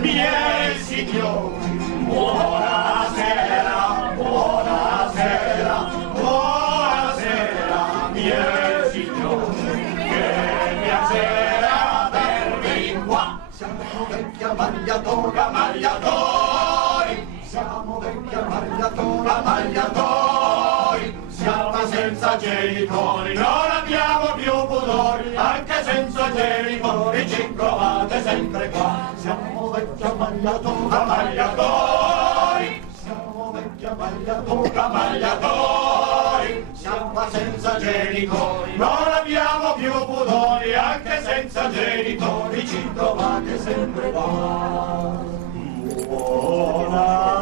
miei signori, buonasera, buonasera, buonasera, miei signori, che piacere avervi qua. Siamo vecchi ammagliatori, siamo vecchi ammagliatori, siamo senza genitori, non abbiamo più pudori, anche senza genitori ci trovate sempre qua. Siamo vecchi ammagliatori, siamo vecchi ammagliatori, siamo senza genitori, non abbiamo più pudori, anche senza genitori ci trovate sempre qua. Buona